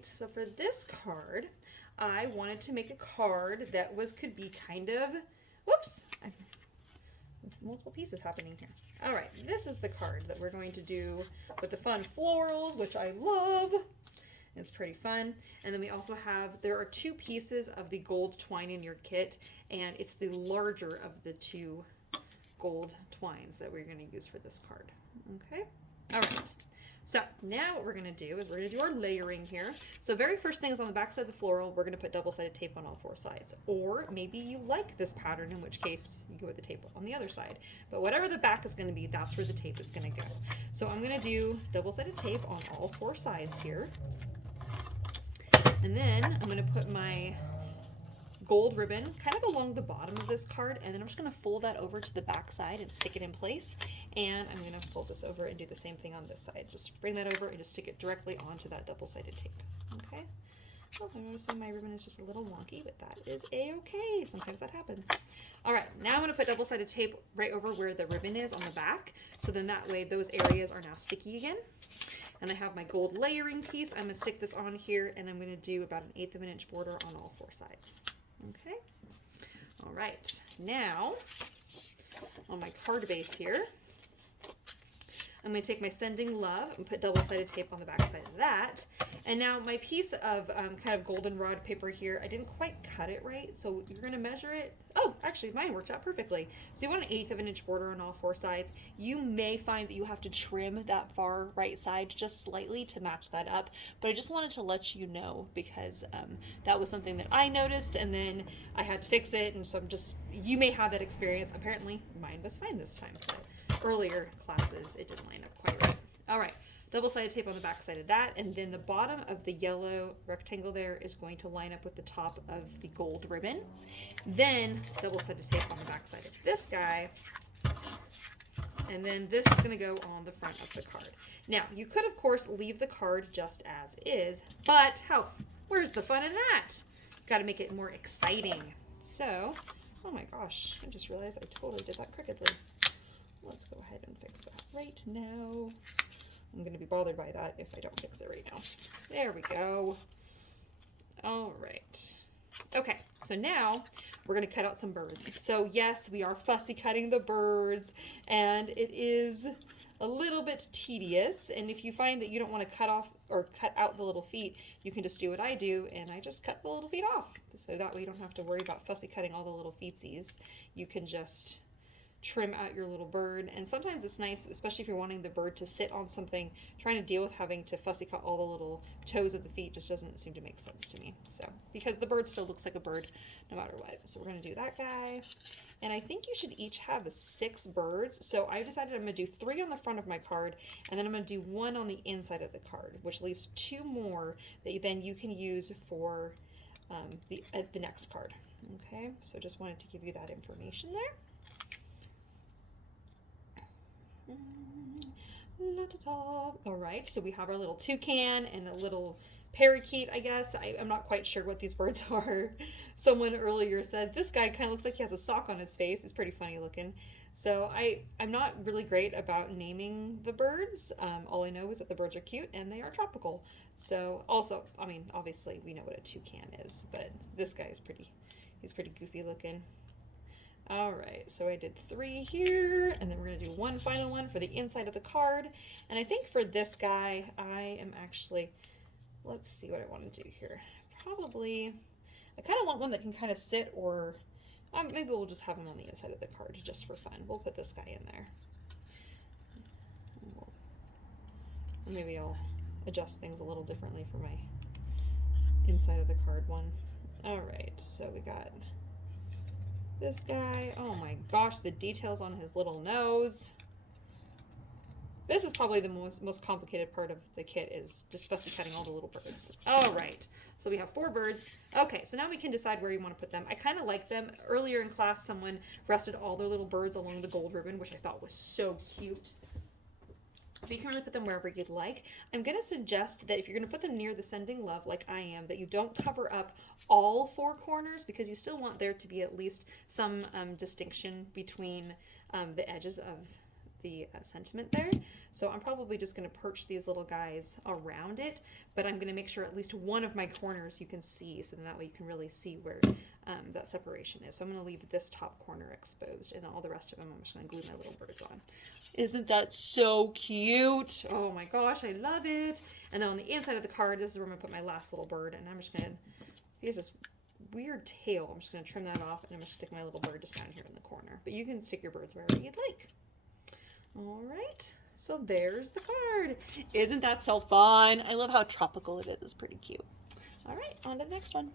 right, so for this card, I wanted to make a card that could be kind of, whoops, multiple pieces happening here. All right, this is the card that we're going to do with the fun florals, which I love. It's pretty fun. And then we also there are 2 pieces of the gold twine in your kit, and it's the larger of the 2 gold twines that we're going to use for this card. Okay? All right. So now what we're going to do is we're going to do our layering here. So very first thing is on the back side of the floral, we're going to put double-sided tape on all 4 sides. Or maybe you like this pattern, in which case you go with the tape on the other side. But whatever the back is going to be, that's where the tape is going to go. So I'm going to do double-sided tape on all 4 sides here. And then I'm going to put my gold ribbon kind of along the bottom of this card, and then I'm just going to fold that over to the back side and stick it in place. And I'm going to fold this over and do the same thing on this side. Just bring that over and just stick it directly onto that double-sided tape. Okay? Well, I'm noticing my ribbon is just a little wonky, but that is a-okay. Sometimes that happens. All right, now I'm going to put double-sided tape right over where the ribbon is on the back, so then that way those areas are now sticky again. And I have my gold layering piece. I'm going to stick this on here, and I'm going to do about 1/8 of an inch border on all 4 sides. Okay. All right. Now, on my card base here, I'm going to take my Sending Love and put double-sided tape on the back side of that. And now my piece of kind of goldenrod paper here, I didn't quite cut it right, so you're going to measure it. Oh, actually, mine worked out perfectly. So you want 1/8 of an inch border on all 4 sides. You may find that you have to trim that far right side just slightly to match that up, but I just wanted to let you know because that was something that I noticed, and then I had to fix it, and so you may have that experience. Apparently, mine was fine this time, but earlier classes, it didn't line up quite right. All right, double-sided tape on the back side of that, and then the bottom of the yellow rectangle there is going to line up with the top of the gold ribbon. Then double-sided tape on the back side of this guy, and then this is going to go on the front of the card. Now, you could, of course, leave the card just as is, but where's the fun in that? Got to make it more exciting. So, oh my gosh, I just realized I totally did that crookedly. Let's go ahead and fix that right now. I'm going to be bothered by that if I don't fix it right now. There we go. All right. Okay, so now we're going to cut out some birds. So yes, we are fussy cutting the birds, and it is a little bit tedious. And if you find that you don't want to cut out the little feet, you can just do what I do, and I just cut the little feet off. So that way you don't have to worry about fussy cutting all the little feetsies. You can just trim out your little bird. And sometimes it's nice, especially if you're wanting the bird to sit on something, trying to deal with having to fussy cut all the little toes of the feet just doesn't seem to make sense to me. So, because the bird still looks like a bird no matter what. So we're going to do that guy. And I think you should each have 6 birds. So I decided I'm going to do 3 on the front of my card, and then I'm going to do 1 on the inside of the card, which leaves 2 more that then you can use for the next card. Okay, so just wanted to give you that information there. Not at all. All right, so we have our little toucan and a little parakeet, I guess. I'm not quite sure what these birds are. Someone earlier said this guy kind of looks like he has a sock on his face. It's pretty funny looking. So I'm not really great about naming the birds. All I know is that the birds are cute and they are tropical. So also, I mean, obviously we know what a toucan is, but this guy is he's pretty goofy looking. All right, so I did 3 here, and then we're gonna do 1 final one for the inside of the card. And I think for this guy, I am actually, let's see what I want to do here. Probably, I kind of want one that can kind of sit, or maybe we'll just have him on the inside of the card just for fun. We'll put this guy in there. Or maybe I'll adjust things a little differently for my inside of the card one. All right, so we got this guy. Oh my gosh, the details on his little nose. This is probably the most complicated part of the kit, is just fussy cutting all the little birds. All right, so we have 4 birds. Okay, so now we can decide where you want to put them. I kind of like them. Earlier in class, someone rested all their little birds along the gold ribbon, which I thought was so cute. But you can really put them wherever you'd like. I'm going to suggest that if you're going to put them near the Sending Love, like I am, that you don't cover up all 4 corners, because you still want there to be at least some distinction between the edges of the sentiment there. So I'm probably just going to perch these little guys around it, but I'm going to make sure at least one of my corners you can see, so then that way you can really see where that separation is. So I'm going to leave this top corner exposed, and all the rest of them I'm just going to glue my little birds on. Isn't that so cute? Oh my gosh, I love it. And then on the inside of the card, this is where I'm going to put my last little bird, and I'm just going to use this weird tail. I'm just going to trim that off, and I'm going to stick my little bird just down here in the corner. But you can stick your birds wherever you'd like. All right, so there's the card. Isn't that so fun? I love how tropical it is. It's pretty cute. All right, on to the next one.